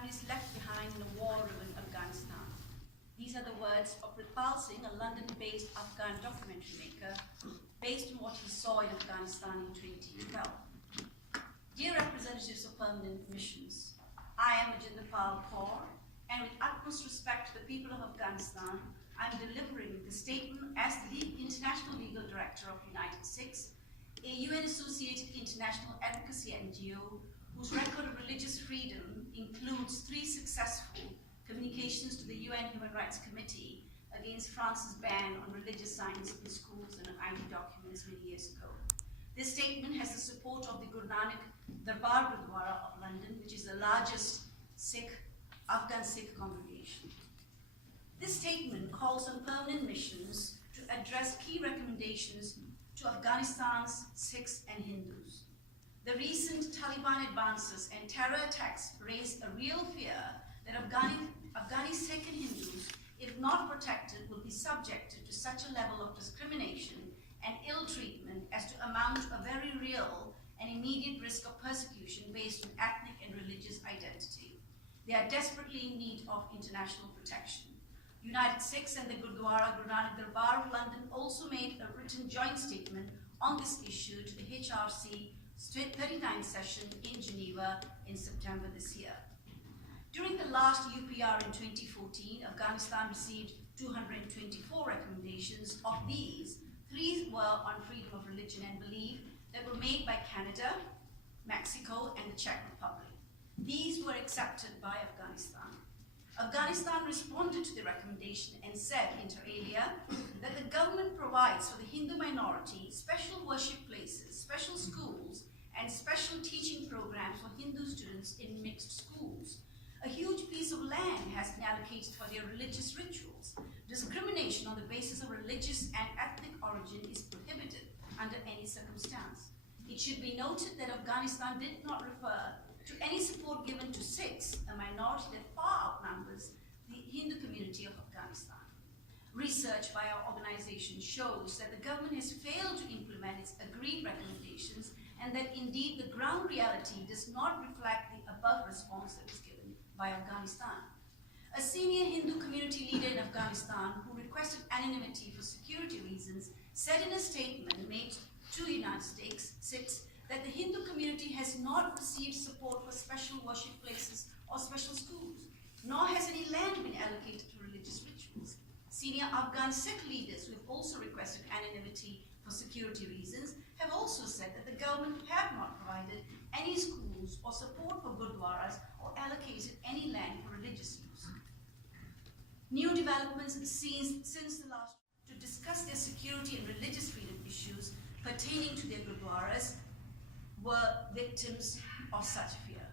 families left behind in a war-riven Afghanistan. These are the words of Pritpal Singh, a London-based Afghan documentary maker, based on what he saw in Afghanistan in 2012. Dear representatives of permanent missions, I am Geneva, and with utmost respect to the people of Afghanistan, I am delivering the statement as the International Legal Director of United Sikhs, a UN-associated international advocacy NGO whose record of religious freedom includes 3 successful communications to the UN Human Rights Committee against France's ban on religious science in schools and ID documents many years ago. This statement has the support of the Guru Nanak Darbar Gurdwara of London, which is the largest Afghan Sikh congregation. This statement calls on permanent missions to address key recommendations to Afghanistan's Sikhs and Hindus. The recent Taliban advances and terror attacks raise a real fear that Afghani Sikh and Hindus, if not protected, will be subjected to such a level of discrimination and ill treatment as to amount to a very real and immediate risk of persecution based on ethnic and religious identity. They are desperately in need of international protection. United Sikhs and the Gurdwara Guru Nanak Darbar of London also made a written joint statement on this issue to the HRC 39th session in Geneva in September this year. During the last UPR in 2014, Afghanistan received 224 recommendations. Of these, 3 were on freedom of religion and belief that were made by Canada, Mexico, and the Czech Republic. These were accepted by Afghanistan. Afghanistan responded to the recommendation and said, inter alia, that the government provides for the Hindu minority special worship places, special schools, and special teaching programs for Hindu students in mixed schools. A huge piece of land has been allocated for their religious rituals. Discrimination on the basis of religious and ethnic origin is prohibited under any circumstance. It should be noted that Afghanistan did not refer to any support given to Sikhs, a minority that far outnumbers the Hindu community of Afghanistan. Research by our organization shows that the government has failed to implement its agreed recommendations and that indeed the ground reality does not reflect the above response that was given by Afghanistan. A senior Hindu community leader in Afghanistan who requested anonymity for security reasons said in a statement made to United States Sikhs that the Hindu community has not received support for special worship places or special schools, nor has any land been allocated to religious rituals. Senior Afghan Sikh leaders who have also requested anonymity for security reasons have also said that the government have not provided any schools or support for gurdwaras or allocated any land for religious use. New developments since the last to discuss their security and religious freedom issues pertaining to their gurdwaras were victims of such fear.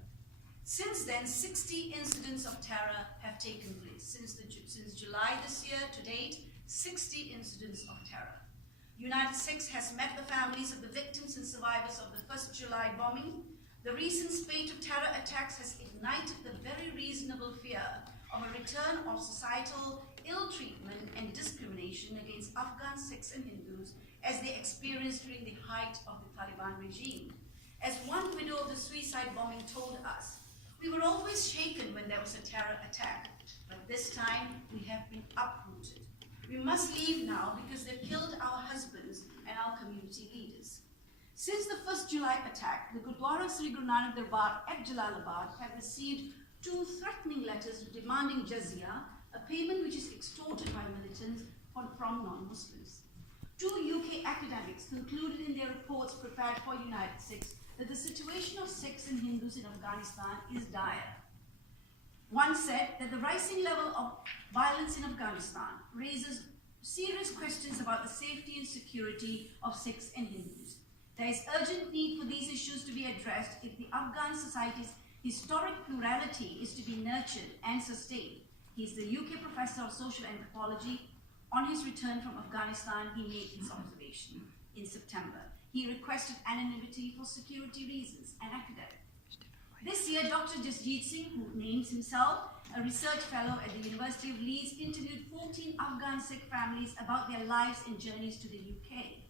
Since then, 60 incidents of terror have taken place. Since July this year to date, 60 incidents of terror. United Sikhs has met the families of the victims and survivors of the 1st July bombing. The recent spate of terror attacks has ignited the very reasonable fear of a return of societal ill treatment and discrimination against Afghan Sikhs and Hindus as they experienced during the height of the Taliban regime. As one widow of the suicide bombing told us, we were always shaken when there was a terror attack, but this time we have been uprooted. We must leave now because they've killed our husbands and our community leaders. Since the 1st July attack, the Gurdwara Sri Guru Nanak Darbar at Jalalabad have received 2 threatening letters demanding jizya, a payment which is extorted by militants from non-Muslims. 2 UK academics concluded in their reports prepared for United Sikhs that the situation of Sikhs and Hindus in Afghanistan is dire. One said that the rising level of violence in Afghanistan raises serious questions about the safety and security of Sikhs and Hindus. There is urgent need for these issues to be addressed if the Afghan society's historic plurality is to be nurtured and sustained. He is the UK professor of social anthropology. On his return from Afghanistan, he made his observation in September. He requested anonymity for security reasons and academic. This year, Dr. Jasjeet Singh, who names himself a research fellow at the University of Leeds, interviewed 14 Afghan Sikh families about their lives and journeys to the UK.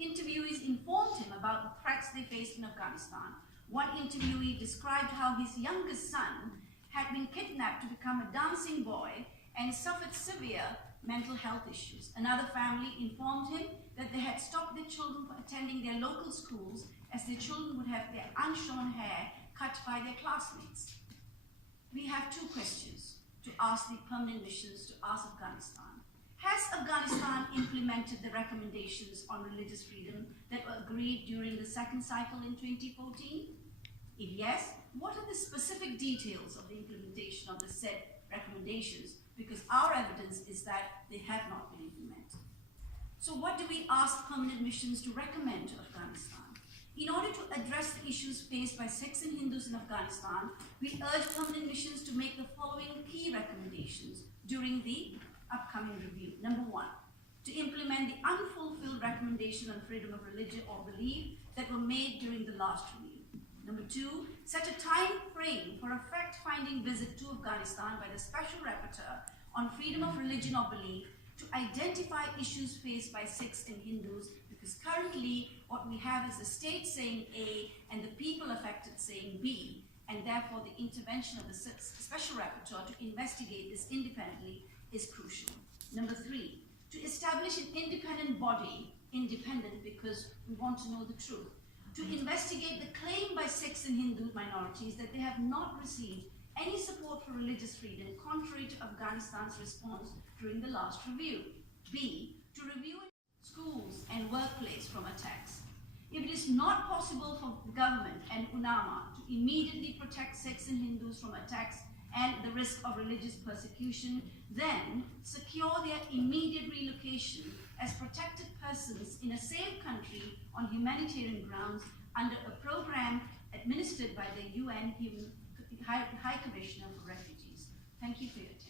Interviewees informed him about the threats they faced in Afghanistan. One interviewee described how his youngest son had been kidnapped to become a dancing boy and suffered severe mental health issues. Another family informed him that they had stopped their children from attending their local schools as their children would have their unshorn hair cut by their classmates. We have two questions to ask the permanent missions to ask Afghanistan. Has Afghanistan implemented the recommendations on religious freedom that were agreed during the second cycle in 2014? If yes, what are the specific details of the implementation of the said recommendations? Because our evidence is that they have not been implemented. So what do we ask permanent missions to recommend to Afghanistan? In order to address the issues faced by Sikhs and Hindus in Afghanistan, we urge permanent missions to make the following key recommendations during the upcoming review. Number one, to implement the unfulfilled recommendation on freedom of religion or belief that were made during the last review. Number two, set a time frame for a fact-finding visit to Afghanistan by the Special Rapporteur on freedom of religion or belief to identify issues faced by Sikhs and Hindus, because currently what we have is the state saying A and the people affected saying B, and therefore the intervention of the Special Rapporteur to investigate this independently is crucial. Number three, to establish an independent body, independent because we want to know the truth, to investigate the claim by Sikhs and Hindu minorities that they have not received any support for religious freedom contrary to Afghanistan's response during the last review. B, to review schools and workplace from attacks. If it is not possible for the government and UNAMA to immediately protect Sikhs and Hindus from attacks and the risk of religious persecution, then secure their immediate relocation as protected persons in a safe country on humanitarian grounds under a program administered by the UN High Commissioner for Refugees. Thank you for your attention.